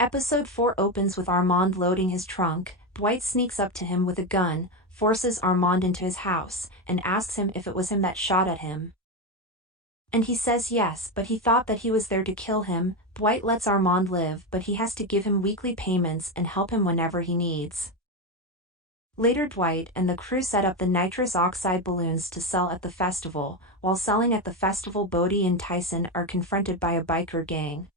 Episode 4 opens with Armand loading his trunk. Dwight sneaks up to him with a gun, forces Armand into his house, and asks him if it was him that shot at him. And he says yes, but he thought that he was there to kill him. Dwight lets Armand live, but he has to give him weekly payments and help him whenever he needs. Later, Dwight and the crew set up the nitrous oxide balloons to sell at the festival. While selling at the festival, Bodie and Tyson are confronted by a biker gang.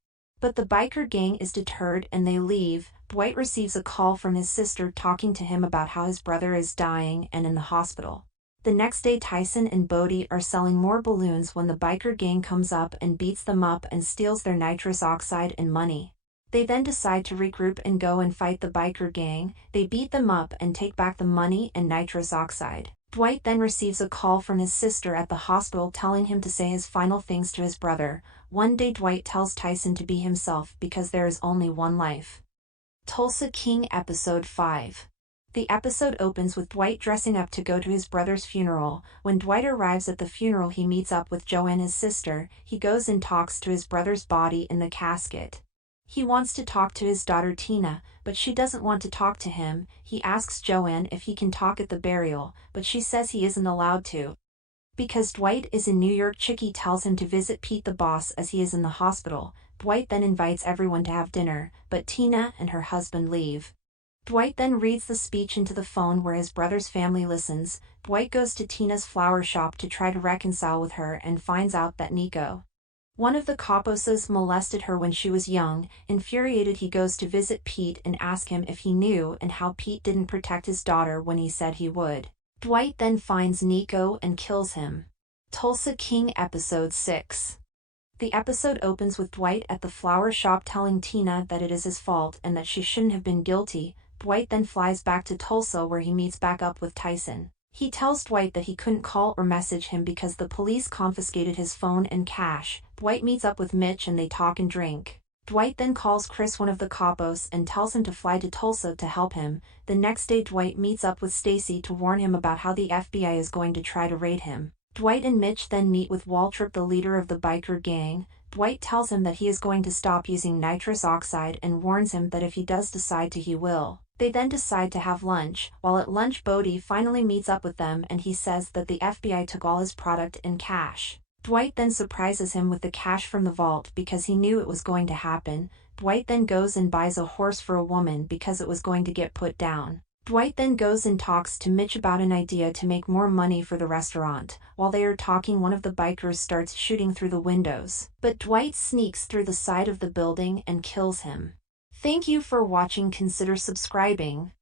But the biker gang is deterred and they leave. Dwight receives a call from his sister talking to him about how his brother is dying and in the hospital. The next day, Tyson and Bodie are selling more balloons when the biker gang comes up and beats them up and steals their nitrous oxide and money. They then decide to regroup and go and fight the biker gang. They beat them up and take back the money and nitrous oxide. Dwight then receives a call from his sister at the hospital telling him to say his final things to his brother. One day, Dwight tells Tyson to be himself because there is only one life. Tulsa King Episode 5. The episode opens with Dwight dressing up to go to his brother's funeral. When Dwight arrives at the funeral, he meets up with Joanne, his sister. He goes and talks to his brother's body in the casket. He wants to talk to his daughter Tina, but she doesn't want to talk to him. He asks Joanne if he can talk at the burial, but she says he isn't allowed to. Because Dwight is in New York, Chicky tells him to visit Pete the boss as he is in the hospital. Dwight then invites everyone to have dinner, but Tina and her husband leave. Dwight then reads the speech into the phone where his brother's family listens. Dwight goes to Tina's flower shop to try to reconcile with her and finds out that Nico, one of the Caposes, molested her when she was young. Infuriated, he goes to visit Pete and ask him if he knew and how Pete didn't protect his daughter when he said he would. Dwight then finds Nico and kills him. Tulsa King Episode 6. The episode opens with Dwight at the flower shop telling Tina that it is his fault and that she shouldn't have been guilty. Dwight then flies back to Tulsa where he meets back up with Tyson. He tells Dwight that he couldn't call or message him because the police confiscated his phone and cash. Dwight meets up with Mitch and they talk and drink. Dwight then calls Chris, one of the capos, and tells him to fly to Tulsa to help him. The next day, Dwight meets up with Stacy to warn him about how the FBI is going to try to raid him. Dwight and Mitch then meet with Waltrip, the leader of the biker gang. Dwight tells him that he is going to stop using nitrous oxide and warns him that if he does decide to, he will. They then decide to have lunch. While at lunch, Bodie finally meets up with them and he says that the FBI took all his product and cash. Dwight then surprises him with the cash from the vault because he knew it was going to happen. Dwight then goes and buys a horse for a woman because it was going to get put down. Dwight then goes and talks to Mitch about an idea to make more money for the restaurant. While they are talking, one of the bikers starts shooting through the windows, but Dwight sneaks through the side of the building and kills him. Thank you for watching. Consider subscribing.